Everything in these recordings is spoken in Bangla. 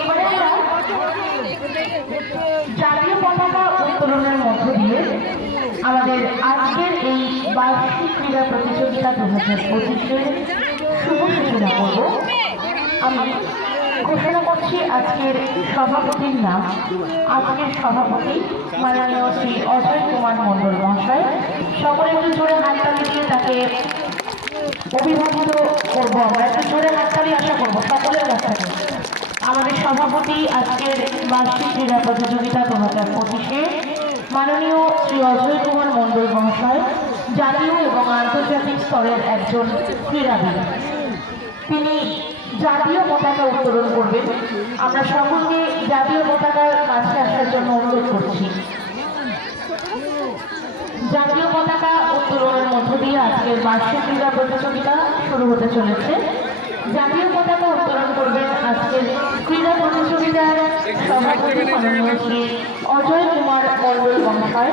এবারে জাতীয় পতাকা উত্তোলনের মধ্য দিয়ে আমাদের আজকের এই বার্ষিক ক্রীড়া প্রতিযোগিতা 2025-এর শুভ সূচনা করব। আমি ঘোষণা করছি আজকের সভাপতির নাম। আজকের সভাপতি মাননীয় শ্রী অজয় কুমার মণ্ডল মহাশয়। সকলে একটু জোরে হাততালি দিয়ে তাকে অভিভাবিত করবো। আমরা একটু জোরে হাততালি আশা করবো সকলের কাছ থেকে। আমাদের সভাপতি আজকের বার্ষিক ক্রীড়া প্রতিযোগিতা 2025-এ মাননীয় শ্রী অজয় কুমার মণ্ডল মহাশয় জাতীয় এবং আন্তর্জাতিক স্তরের একজন ক্রীড়াবিদ। তিনি জাতীয় পতাকা উত্তোলন করবেন। আমরা সকলকে জাতীয় পতাকার কাছে আসার জন্য অনুরোধ করছি। জাতীয় পতাকা উত্তোলনের মধ্য দিয়ে আজকের বার্ষিক ক্রীড়া প্রতিযোগিতা শুরু হতে চলেছে। জাতীয় পতাকা উত্তোলন করবেন আজকের ক্রীড়া প্রতিযোগিতার সভাপতি মাননীয় শ্রী অজয় কুমার মণ্ডল মহাশয়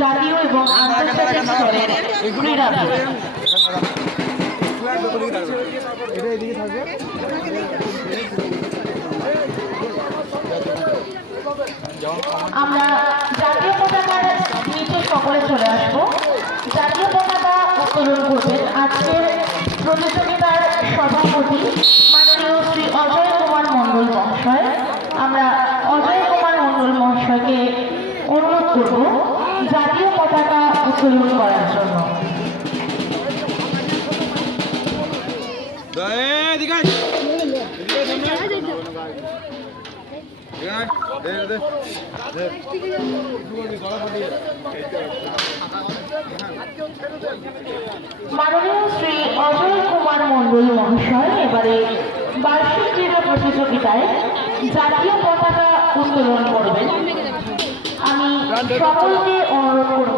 জাতীয় এবং আন্তর্জাতিক স্তরের ক্রীড়াবিদ। আমরা জাতীয় পতাকার নিচে সকলে চলে আসবো। জাতীয় পতাকা উত্তোলন করবেন আজকের প্রতিযোগিতার সভাপতি মাননীয় শ্রী অজয় কুমার মণ্ডল মহাশয়। আমরা অজয় কুমার মণ্ডল মহাশয়কে অনুরোধ করব জাতীয় পতাকা উত্তোলন করার জন্য। মাননীয় শ্রী অজয় কুমার মণ্ডল মহাশয় এবারে বার্ষিক ক্রীড়া প্রতিযোগিতায় জাতীয় পতাকা উত্তোলন করবেন। আমি সকলকে অনুরোধ করব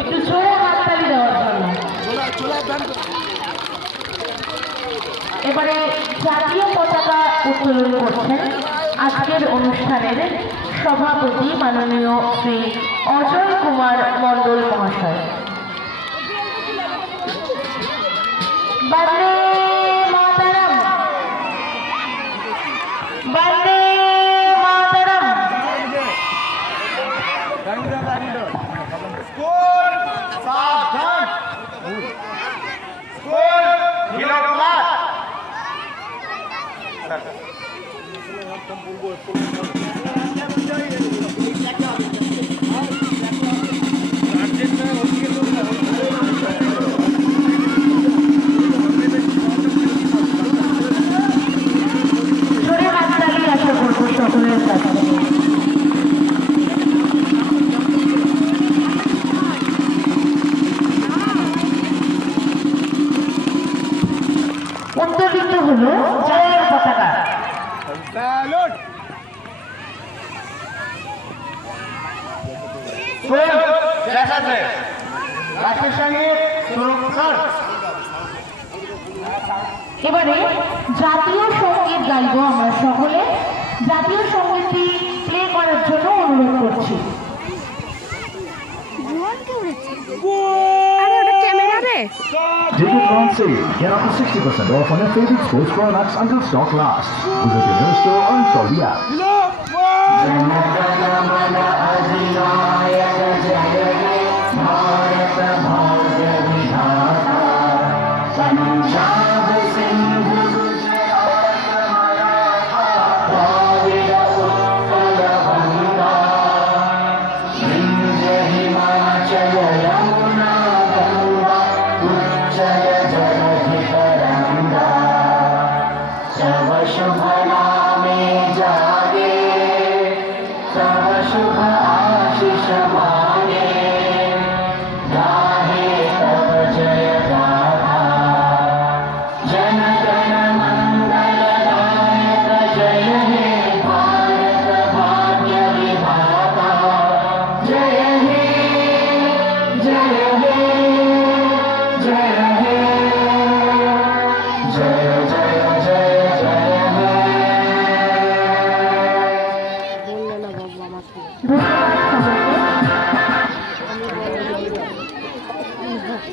একটু জোরে হাততালি দেওয়ার জন্য। এবারে জাতীয় পতাকা উত্তোলন করছেন আজকের অনুষ্ঠানের সভাপতি মাননীয় শ্রী অজয় কুমার মণ্ডল মহাশয়। বন্দে মাতরম, বন্দে মাতরম। উত্তোলিত হলো জাতীয় পতাকা। এবারে জাতীয় সঙ্গীত গাইব আমরা সকলে। জাতীয় সঙ্গীতটি প্লে করার জন্য অনুরোধ করছি। Ticket on sale. Get up to 60% off on your favorite sports products until stock lasts. Visit your nearest store or install the app. शुभ नामे जागे, तव शुभ आशीष मांगे, गाहे तव जय गाथा। जन गण मंगल दायक जय हे भारत भाग्य विधाता। जय हे जय हे जय हे जय जय जय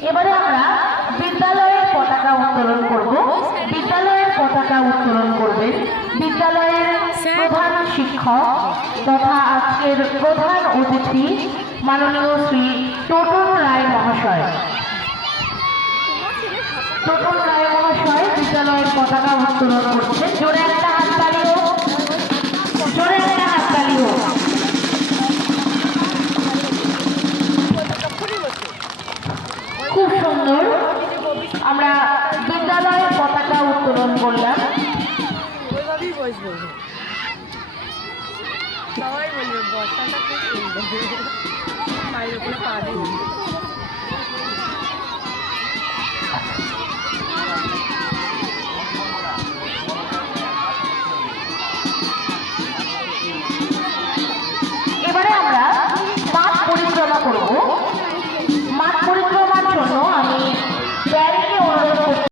এবারে আমরা বিদ্যালয়ের পতাকা উত্তোলন করব। বিদ্যালয়ের পতাকা উত্তোলন করবেন বিদ্যালয়ের প্রধান শিক্ষক তথা আজকের প্রধান অতিথি মাননীয় শ্রী টোটন রায় মহাশয়। টোটন রায় মহাশয় বিদ্যালয়ের পতাকা উত্তোলন করছেন। জোরে একটা হাততালি হোক, জোরে একটা হাততালি হোক। খুব সুন্দর, আমরা বিদ্যালয়ের পতাকা উত্তোলন করলাম। ওইভাবেই বসবো, সবাই বলবে বর্ষাটা খুব সুন্দর, পায়ের উপরে পা দিয়ে। এবারে আমরা মাঠ পরিক্রমা করব। মাঠ